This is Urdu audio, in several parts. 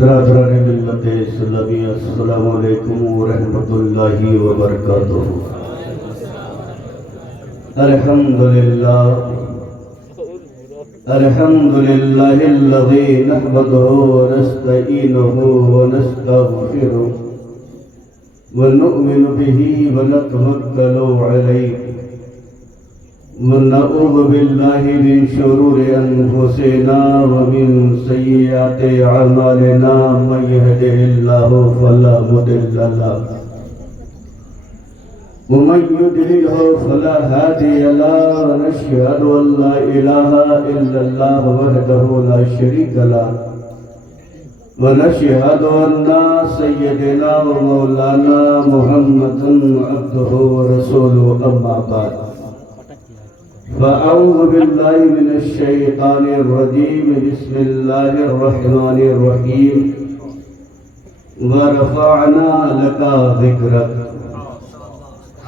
برادران ملت اسلامی السلام علیکم ورحمۃ اللہ وبرکاتہ۔ الحمدللہ الذی نحمدہ ونستعینہ ونستغفرہ ونؤمن بہ ونتوکل علیہ ونعوذ باللہ من شرور انفسنا ومن سیئات اعمالنا من یہدہ اللہ فلا مضل له ومن يضلل فلا هادي له ونشهد ان لا اله الا الله وحده لا شريك له ونشهد ان سيدنا ومولانا محمدا عبده ورسوله اما بعد فأعوذ بالله من الشيطان الرجيم بسم الله الرحمن الرحيم ورفعنا لك ذكرك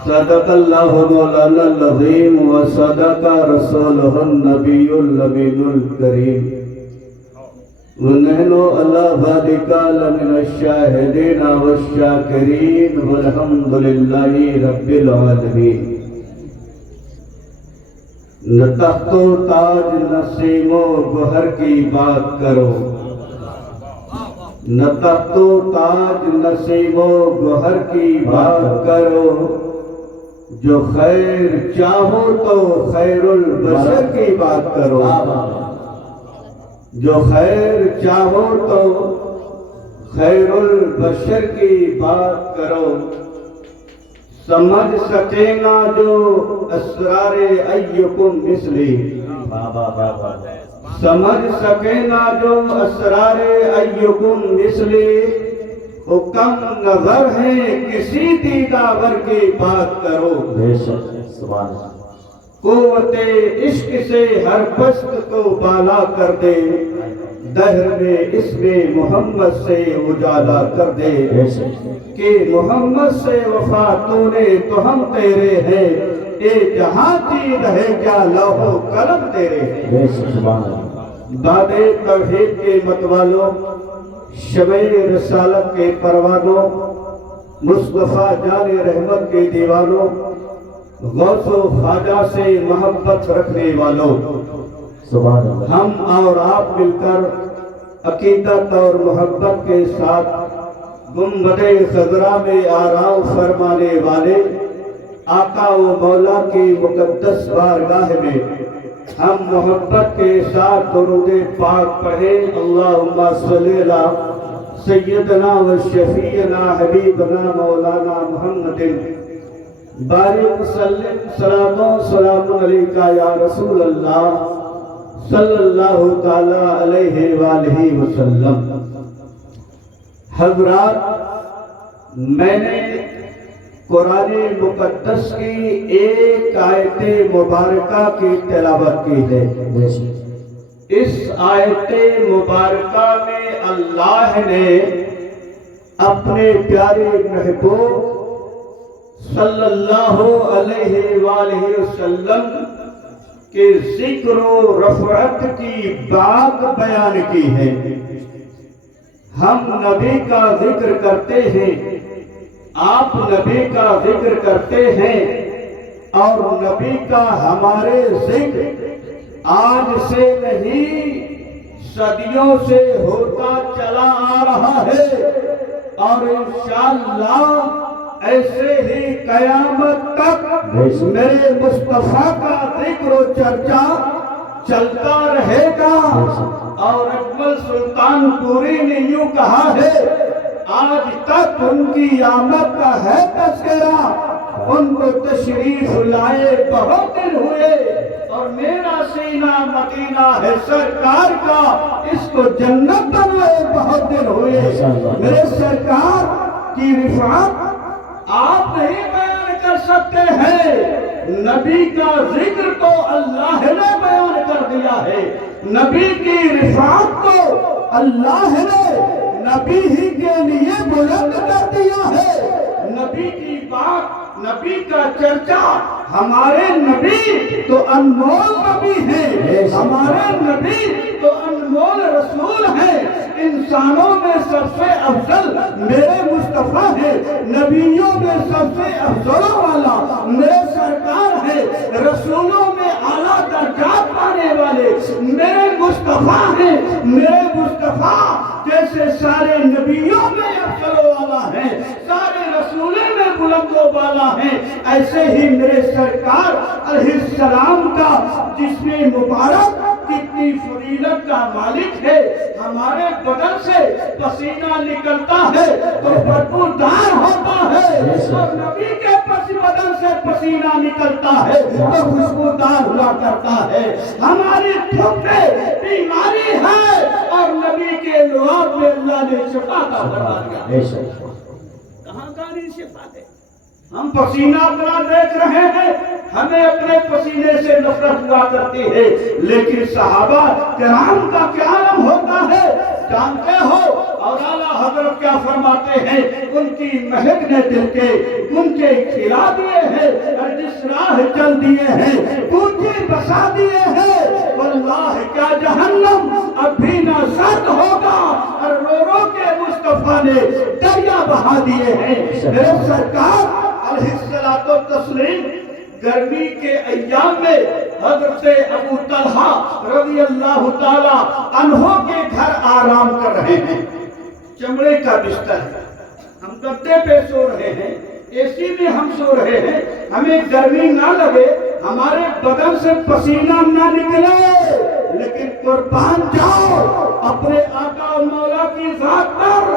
صدق الله مولانا العظيم وصدق رسوله النبي الأمين الكريم ونحن على ذلك لمن الشاهدين والشاكرين والحمد لله رب العالمين۔ نہ تخت و تاج نسیم و گوہر کی بات کرو، نہ تخت و تاج نسیم و گوہر کی بات کرو، جو خیر چاہو تو خیر البشر کی بات کرو، جو خیر چاہو تو خیر البشر کی بات کرو، سمجھ سکے نا جو اسرار ایکم مثلی، سمجھ سکے نا جو اسرار ایکم مثلی، حکم نظر ہے کسی دیداور کی بات کرو، قوت عشق سے ہر پست کو بالا کر دے، دہر میں اسم محمد سے اجالا کر دے، کہ محمد سے وفا تو نے تو ہم تیرے ہیں، اے جہاں چیز ہے کیا لوح و قلم تیرے ہیں۔ داد توحید کے متوالوں، شمع رسالت کے پروانوں، مصطفیٰ جان رحمت کے دیوانوں، غوث و خواجہ سے محبت رکھنے والوں، ہم اور آپ مل کر عقیدت اور محبت کے ساتھ گنبد خضرا میں آرام فرمانے والے آقا و مولا کی مقدس بارگاہ میں ہم محبت کے ساتھ درود پاک پڑھیں۔ اللہم صلی علی سیدنا و شفیعنا حبیبنا مولانا محمد بارک وسلم صلاۃ و سلام علیکہ یا رسول اللہ صلی اللہ تعالی علیہ وآلہ وسلم۔ حضرات، میں نے قرآن مقدس کی ایک آیت مبارکہ کی تلاوت کی ہے۔ اس آیت مبارکہ میں اللہ نے اپنے پیارے محبوب صلی اللہ علیہ وآلہ وسلم کہ ذکر و رفعت کی بات بیان کی ہے۔ ہم نبی کا ذکر کرتے ہیں، آپ نبی کا ذکر کرتے ہیں، اور نبی کا ہمارے ذکر آج سے نہیں صدیوں سے ہوتا چلا آ رہا ہے، اور انشاءاللہ ایسے ہی قیامت تک میرے مصطفیٰ کا ذکر و چرچا چلتا رہے گا۔ اور اکمل سلطان پوری نے یوں کہا ہے، آج تک ان کی آمد کا ہے تذکرہ، ان کو تشریف لائے بہت دن ہوئے، اور میرا سینہ مدینہ ہے سرکار کا، اس کو جنت بنائے بہت دن ہوئے۔ میرے سرکار کی رفعت آپ نہیں بیان کر سکتے ہیں، نبی کا ذکر تو اللہ نے بیان کر دیا ہے، نبی کی رفعت کو اللہ نے نبی ہی کے لیے بلند کر دیا ہے۔ نبی کی بات، نبی کا چرچا، ہمارے نبی تو انمول نبی ہیں، ہمارے نبی تو انمول رسول ہیں، انسانوں میں سب سے افضل میرے مصطفیٰ ہیں، نبیوں میں سب سے افضل والا میرے سرکار ہے، رسولوں میں اعلیٰ درجات پانے والے میرے مصطفیٰ ہیں۔ میرے مصطفیٰ جیسے سارے نبیوں میں افضل والا ہے، سارے رسولوں میں بلند و بالا ہیں، ایسے ہی میرے سرکار علیہ السلام کا جسم مبارک کتنی فضیلت کا مالک ہے۔ ہمارے بدن سے پسینہ نکلتا ہے تو بدبودار ہوتا ہے، اور نبی کے بدن سے پسینہ نکلتا ہے تو خوشبودار ہوا کرتا ہے۔ ہماری دھوپ میں بیماری ہے اور نبی کے لعاب میں اللہ نے شفا کا فرما دیا۔ کہاں نہیں شفا ہے؟ ہم پسینہ اپنا دیکھ رہے ہیں، ہمیں اپنے پسینے سے نفرت ہوا کرتی ہے، لیکن صحابہ کرام کا کیا عالم ہوتا ہے جانتے ہو؟ اور اعلیٰ حضرت کیا فرماتے ہیں؟ ان کی مہک نے دل کے گنجے کھلا دیے ہیں، اور جس راہ چل دیے ہیں گنجے بسا دیے ہیں۔ واللہ کیا جہنم اب بھی نہ سرد ہوگا، اور رو رو کے مصطفیٰ نے دریا بہا دیے ہیں۔ میرے سرکار علیہ الصلوۃ والتسلیم گرمی کے ایام میں حضرت ابو طلحہ رضی اللہ تعالی عنہ کے گھر آرام کر رہے ہیں، چمڑے کا بستر ہے، ہم گدے پہ سو رہے ہیں، اے سی میں ہم سو رہے ہیں، ہمیں گرمی نہ لگے، ہمارے بدن سے پسینہ نہ نکلے، لیکن قربان جاؤ اپنے آقا و مولا کی ذات پر،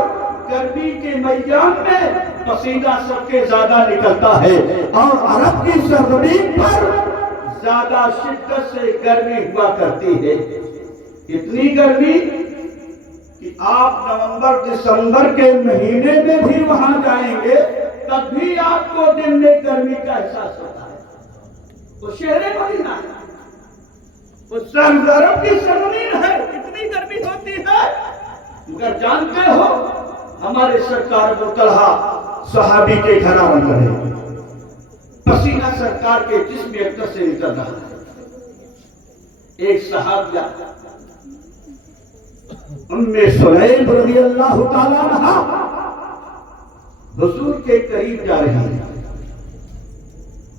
گرمی کے میدان میں پسینہ سب کے زیادہ نکلتا ہے، اور عرب کی سرزمین پر زیادہ شدت سے گرمی ہوا کرتی ہے۔ اتنی گرمی کہ آپ نومبر دسمبر کے مہینے میں بھی وہاں جائیں گے تب بھی آپ کو دن میں گرمی کا احساس ہوتا ہے۔ وہ شہر مدینہ ہے، وہ عرب کی سرزمین ہے، اتنی گرمی ہوتی ہے، مگر جانتے ہو ہمارے سرکار ابو طلحہ صحابی کے گھر آرام کر رہے ہیں، پسینہ سرکار کے جسم اقدس سے نکل رہا ہے۔ ایک صحابیہ ام سلیم رضی اللہ تعالیٰ عنہا حضور کے قریب جا رہی ہے،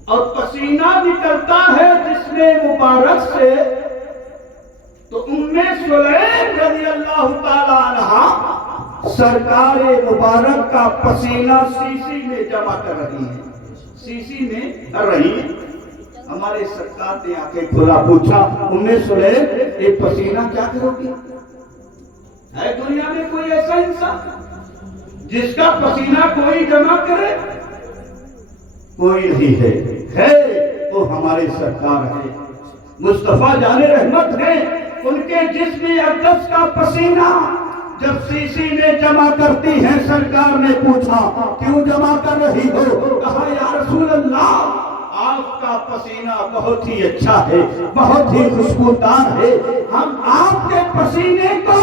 اور پسینہ نکلتا ہے جسم مبارک سے، تو ام سلیم رضی اللہ تعالیٰ عنہا سرکار مبارک کا پسینہ سیسی میں جمع کر رہی ہے، سیسی میں کر رہی ہے۔ ہمارے سرکار نے آنکھیں کھولا، پوچھا ام سلیم یہ پسینہ کیا کرو گی؟ ہے دنیا میں کوئی ایسا انسان جس کا پسینہ کوئی جمع کرے؟ کوئی نہیں ہے وہ ہمارے سرکار ہیں، مصطفیٰ جان رحمت ہیں۔ ان کے جسم اقدس کا پسینہ جب سیسی میں جمع کرتی ہے، سرکار نے پوچھا کیوں جمع کر رہی ہو؟ کہا یا رسول اللہ آپ کا پسینہ بہت ہی اچھا ہے، بہت ہی خوشبودار ہے، ہم آپ کے پسینے کو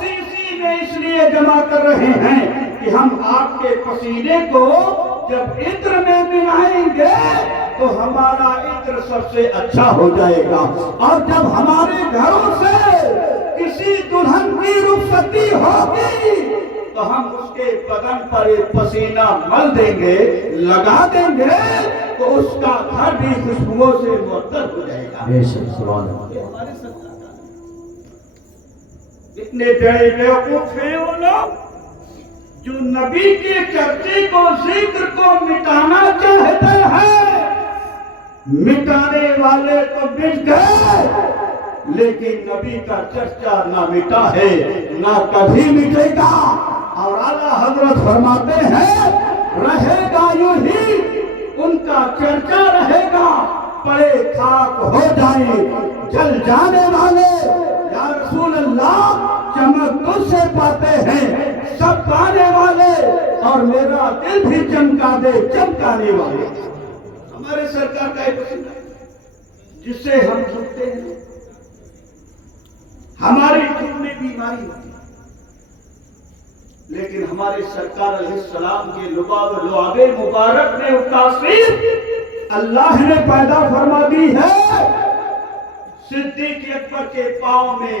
سیسی میں اس لیے جمع کر رہے ہیں کہ ہم آپ کے پسینے کو جب عطر میں ملائیں گے تو ہمارا عطر سب سے اچھا ہو جائے گا، اور جب ہمارے گھروں سے کسی دلہن کی رخصتی ہوگی تو ہم اس کے بدن پر ایک پسینہ مل دیں گے، لگا دیں گے، تو اس کا گھر بھی خوشبوؤں سے معطر ہو جائے گا۔ اتنے بڑے بیوقوف ہیں وہ لوگ جو نبی کے چرچے کو، ذکر کو مٹانا چاہتے ہیں۔ مٹانے والے تو مٹ گئے، لیکن نبی کا چرچا نہ مٹا ہے، نہ کبھی مٹے گا۔ اور اعلیٰ حضرت فرماتے ہیں رہے گا یوں ہی، ان کا چرچا رہے گا، پڑے خاک ہو جائیں جل جانے والے۔ یا رسول اللہ چمک تجھ سے پاتے ہیں سب پانے والے، اور میرا دل بھی چمکا دے چمکانے والے۔ ہمارے سرکار کا ایک پسینہ جس سے ہم جھکتے ہیں، ہماری دل میں بیماری ہوتی ہے، لیکن ہمارے سرکار علیہ السلام کے لعاب مبارک نے تاثیر اللہ نے پیدا فرما دی ہے۔ صدیق اکبر کے پاؤں میں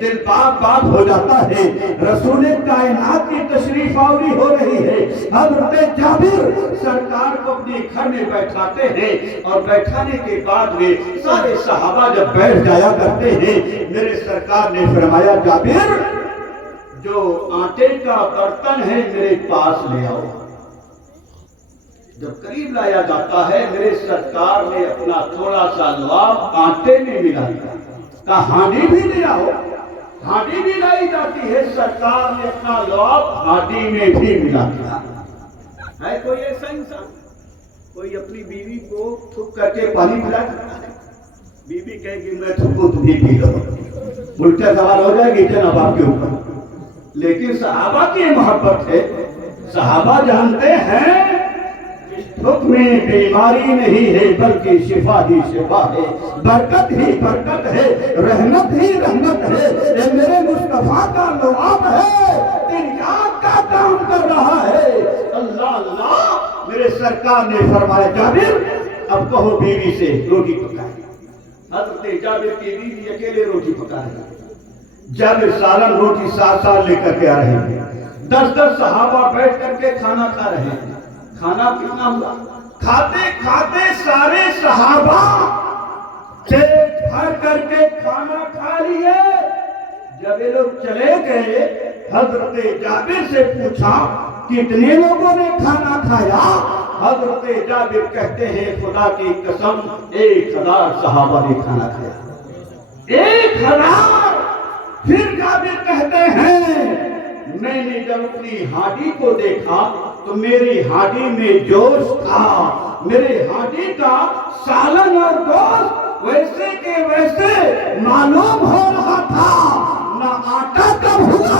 دل باغ باغ ہو جاتا ہے۔ رسول کائنات کی تشریف آوری ہو رہی ہے، حضرت جابر سرکار کو اپنے گھر میں بیٹھاتے ہیں، اور بیٹھانے کے بعد میں سارے صحابہ جب بیٹھ جایا کرتے ہیں، میرے سرکار نے فرمایا جابر جو آٹے کا برتن ہے میرے پاس لے آؤ۔ جب قریب لایا جاتا ہے، میرے سرکار نے اپنا تھوڑا سا لعاب آٹے میں ملا دیا، کہا ہانڈی بھی لے آؤ۔ ہانڈی بھی لائی جاتی ہے، سرکار نے اپنا لعاب ہانڈی میں بھی ملا دیا۔ ہے کوئی ایسا انسان کوئی اپنی بیوی کو تھک کر کے پانی پلا کرتا ہے؟ بیوی کہے گی میں تھکو تم بھی پی لو، الٹا سوال ہو جائے گی جناب آپ کے اوپر۔ لیکن صحابہ کی محبت ہے، صحابہ جانتے ہیں اس تھک میں بیماری نہیں ہے بلکہ شفا ہی شفا ہے، برکت ہی برکت ہے، رحمت ہی رحمت ہے، یہ میرے مصطفیٰ کا لعاب ہے، تنجات کا کام کر رہا ہے۔ اللہ اللہ، میرے سرکار نے فرمایا جابر اب کہو بیوی سے روٹی پکائے۔ حضرت جابر کی بیوی اکیلے روٹی پکا رہی ہے، جابر سالن روٹی ساتھ ساتھ لے کر کے آ رہے ہیں، 10 صحابہ بیٹھ کر کے کھانا کھا رہے ہیں۔ کھانا کتنا ہوا؟ کھاتے کھاتے سارے صحابہ پیٹ بھر کر کے کھانا کھا لیے۔ جب یہ لوگ چلے گئے، حضرت جابر سے پوچھا کتنے لوگوں نے کھانا کھایا؟ حضرت جابر کہتے ہیں خدا کی قسم 1000 صحابہ نے کھانا کھایا۔ 1000۔ پھر جابر کہتے ہیں میں نے جب اپنی ہانڈی کو دیکھا تو میری ہانڈی میں جوش تھا، میرے ہانڈی کا سالن اور گوشت ویسے کے ویسے معلوم ہو رہا تھا، نہ آٹا کم ہوا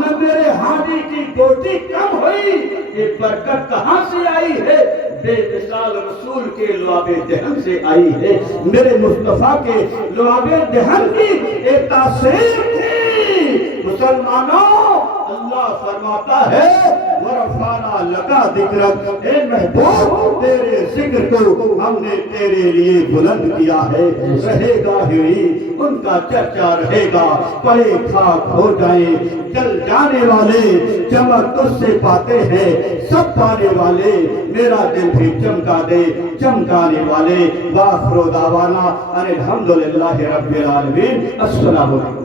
نہ میرے ہانڈی کی بوٹی کم ہوئی۔ یہ برکت کہاں سے آئی ہے؟ بے مثال رسول کے لعاب دہن سے آئی ہے، میرے مصطفیٰ کے لعاب دہن کی ایک تاثیر تھی۔ مسلمانوں، اللہ فرماتا ہے وَرَفَعْنَا لَكَ ذِكْرَكَ، اے محبوب تیرے ذکر کو ہم نے تیرے لیے بلند کیا ہے۔ رہے گا ہی ان کا چرچا رہے گا، پڑے خاک ہو جائیں جل جانے والے، چمک تجھ سے پاتے ہیں سب پانے والے، میرا دل بھی چمکا دے چمکانے والے۔ وآخر دعوانا ان الحمدللہ رب العالمین۔ السلام علیکم۔